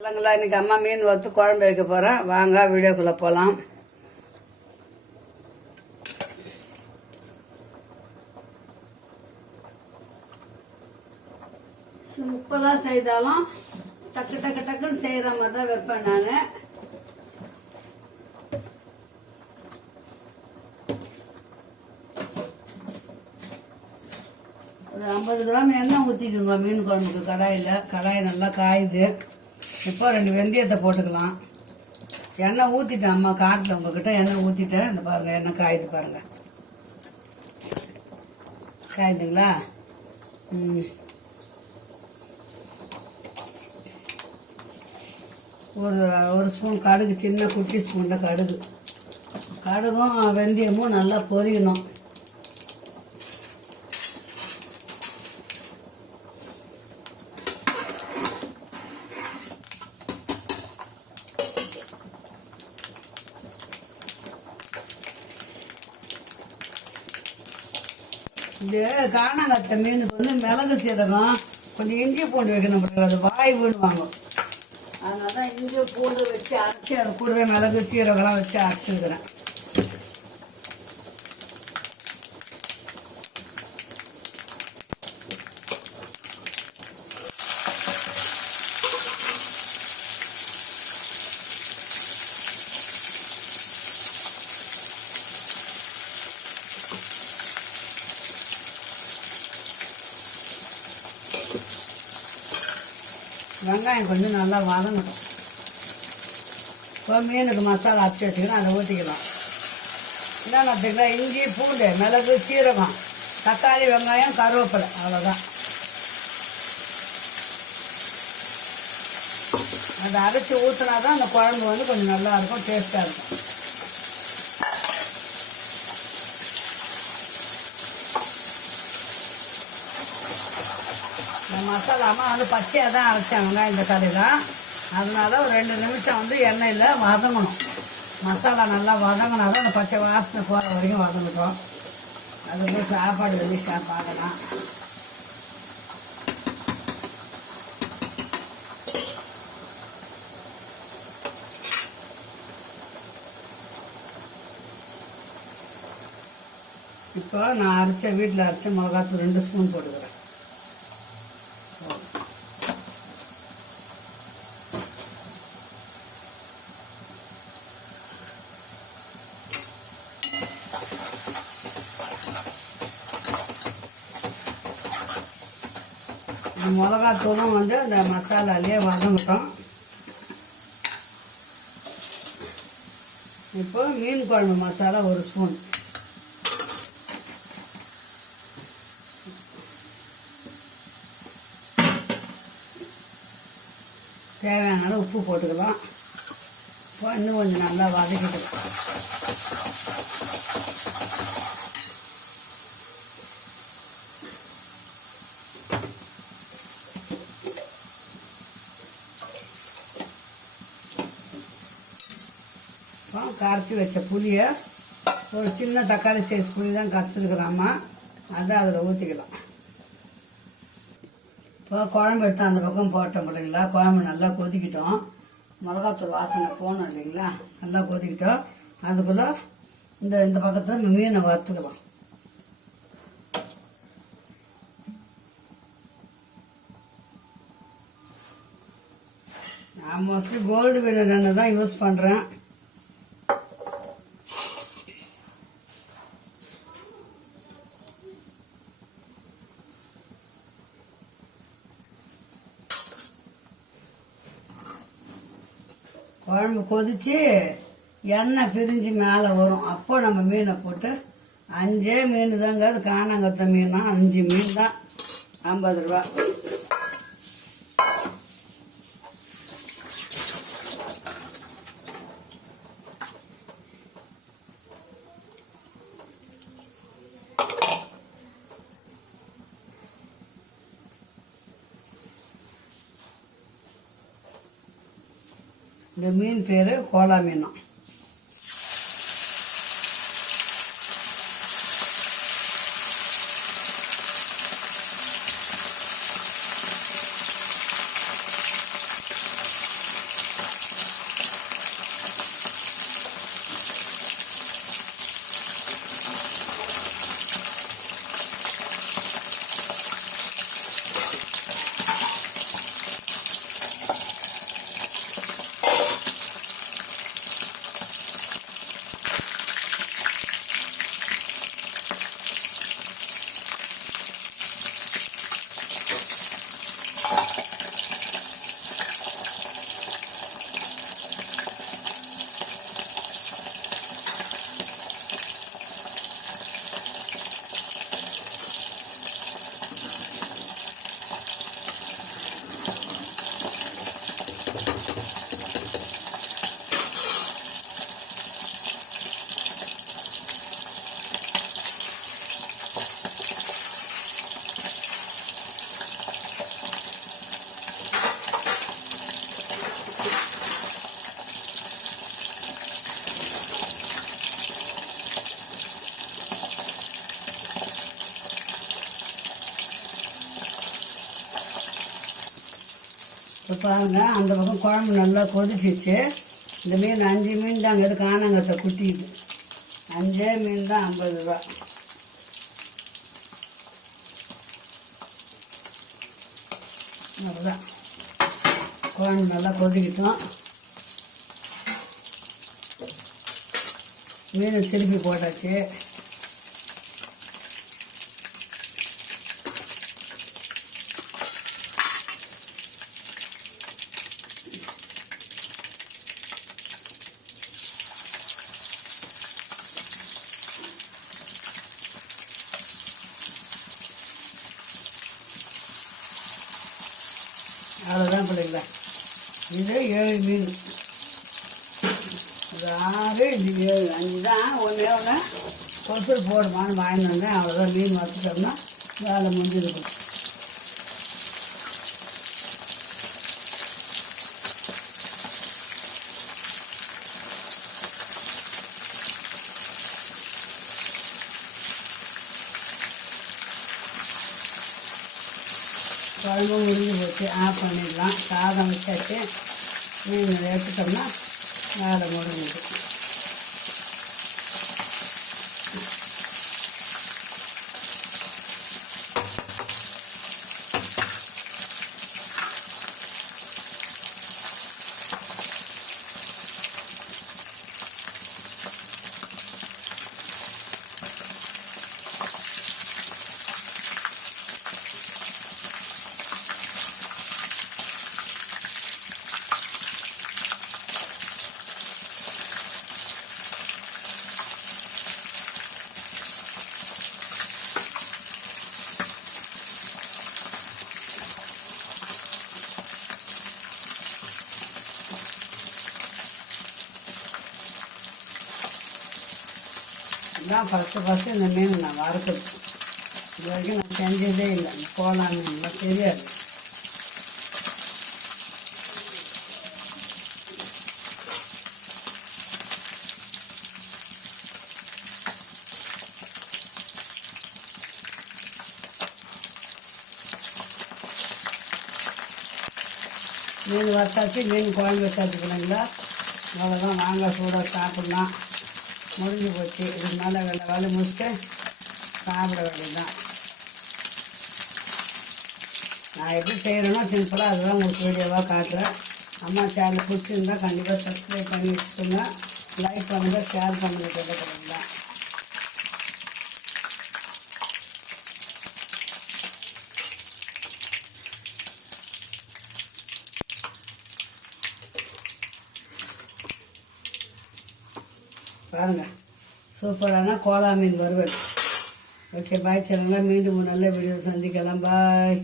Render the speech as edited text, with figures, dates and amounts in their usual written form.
இல்லைங்களா, இன்னைக்கு அம்மா மீன் வறுத்து குழம்பு வைக்க போகிறேன். வாங்க வீடியோக்குள்ளே போகலாம். சிம்பிளாக செய்தாலும் டக்கு டக்கு டக்குன்னு செய்கிற மாதிரி தான் வைப்பேன் நான். ஒரு 50 கிராம் எண்ணெய் ஊற்றிக்குங்க மீன் குழம்புக்கு. கடாய் நல்லா காயுது. இப்போ 2 வெந்தயத்தை போட்டுக்கலாம். எண்ணெய் ஊற்றிட்டேன் அம்மா காட்டில் உங்ககிட்ட எண்ணெய் ஊற்றிட்டேன். இந்த பாருங்கள் எண்ணெய் காயுது பாருங்கள். காயுதுங்களா? ஒரு ஸ்பூன் கடுகு, சின்ன குட்டி ஸ்பூனில் கடுகும் வெந்தயமும் நல்லா பொரியணும். இது காணாங்கத்தை மீனுக்கு மிளகு சீரகம் கொஞ்சம் இஞ்சி பூண்டு வைக்கணும். அது வாய் வீணுவாங்க. அதனால தான் இஞ்சி பூண்டு வச்சு அரைச்சி அது கூடவே மிளகு சீரகம்லாம் வச்சு அரைச்சிருக்கிறேன். வெங்காயம் கொஞ்சம் நல்லா வதங்கட்டும். இப்போ மீனுக்கு மசாலா அரைச்சி வச்சுக்கிறேன், அதை ஊற்றிக்கலாம். என்னென்ன எடுத்துக்கலாம்? இஞ்சி பூண்டு மிளகு சீரகம் தக்காளி வெங்காயம் கருவேப்பிலை, அவ்வளோதான். அதை அரைச்சி ஊற்றினா தான் அந்த குழம்பு கொஞ்சம் நல்லா இருக்கும், டேஸ்ட்டாக இருக்கும். இந்த மசாலாமா பச்சையாக தான் அரைச்சாங்க இந்த கடையில். அதனால ஒரு 2 நிமிஷம் எண்ணெயில் வதங்கணும். மசாலா நல்லா வதங்கினா தான் அந்த பச்சை வாசனை போகிற வரைக்கும் வதங்கட்டும். அதுக்கு சாப்பாடு வெளிஷாக பார்க்கலாம். இப்போ நான் வீட்டில் அரைச்ச மிளகாத்தூள் 2 ஸ்பூன் போட்டுக்கிறேன். மிளகாத்தூளும் அந்த மசாலாலேயே வதங்கட்டும். இப்போ மீன் குழம்பு மசாலா 1 ஸ்பூன், தேவையான உப்பு போட்டுக்கலாம். இப்போ இன்னும் கொஞ்சம் நல்லா வதக்கிக்கலாம். கரைச்சி வச்ச புளியை, ஒரு சின்ன தக்காளி சைஸ் புளி தான் கரைச்சிருக்கிறாம்மா, அதை அதில் ஊற்றிக்கலாம். இப்போ குழம்பு எடுத்து அந்த பக்கம் போட்டோம் இல்லைங்களா, குழம்பு நல்லா கொதிக்கிட்டோம். மிளகாத்தூள் வாசனை போனோம் இல்லைங்களா, நல்லா கொதிக்கிட்டோம். அதுக்குள்ளே இந்த பக்கத்தில் மீனை வறுத்துக்கலாம். நான் மோஸ்ட்லி கோல்டு வினர் எண்ணெய் தான் யூஸ் பண்ணுறேன். குழம்பு கொதிச்சு எண்ணெய் பிரிஞ்சு மேலே வரும். அப்போ நம்ம மீனை போட்டு 5 மீன் தாங்க. அது காணாங்கத்த மீனா 5 மீன் தான், 50 ரூபா. இந்த மீன் பேர் கோலா மீனும். இப்போ பாருங்கள் அந்த பக்கம் குழம்பு நல்லா கொதிச்சிச்சு. இந்த மீன் 5 மீன் தாங்க இது காணாங்கத்தை குட்டிது. 5 மீன் தான் 50 ரூபா. அவ்வளோதான். குழம்பு நல்லா கொதிக்கிட்டோம். மீன் திருப்பி போட்டாச்சு. அவ்வளோதான் பிள்ளைங்களா. இது 7 மீன். இது 6, இது 7, 5 தான். ஒன்றே ஒன்று கொசுறு போடுமான்னு வாங்கிட்டு வந்தேன். அவ்வளோதான். மீன் வச்சுட்டோம்னா வேலை முடிஞ்சிருக்கும். குழம்பு முடிஞ்சு போச்சு. ஆஃப் பண்ணிடலாம். சாதம் வச்சாச்சு. மீன் எடுத்துட்டோம்னா வேலை முடிஞ்சுது. இதுதான் ஃபஸ்ட்டு இந்த மீன் நான் வறுக்குது. இது வரைக்கும் நான் செஞ்சதே இல்லை. இந்த கோலா மீன்லாம் தெரியாது. மீன் வறுத்தாச்சு. மீன் குழம்பு வச்சாச்சு பிள்ளைங்களா. அவ்வளோதான். வாங்க சூடாக சாப்பிட்லாம். முடிஞ்சு போச்சு. இதுக்கு மேலே வேலை முடிச்சுட்டு சாப்பிட வேண்டியதுதான். நான் எப்படி செய்கிறேன்னா சிம்பிளாக அதுதான் உங்களுக்கு வீடியோவாக காட்டுறேன். அம்மா சேனல் பிடிச்சிருந்தா கண்டிப்பாக சப்ஸ்கிரைப் பண்ணி வச்சுக்கோங்க. லைக் பண்ணுங்கள், ஷேர் பண்ணுங்கள். கேட்குறீங்களா? பாருங்கள், சூப்பரான கோலா மீன் வறுவல். ஓகே, பாய். சேனலில் மீண்டும் நல்ல வீடியோ சந்திக்கலாம். பாய்.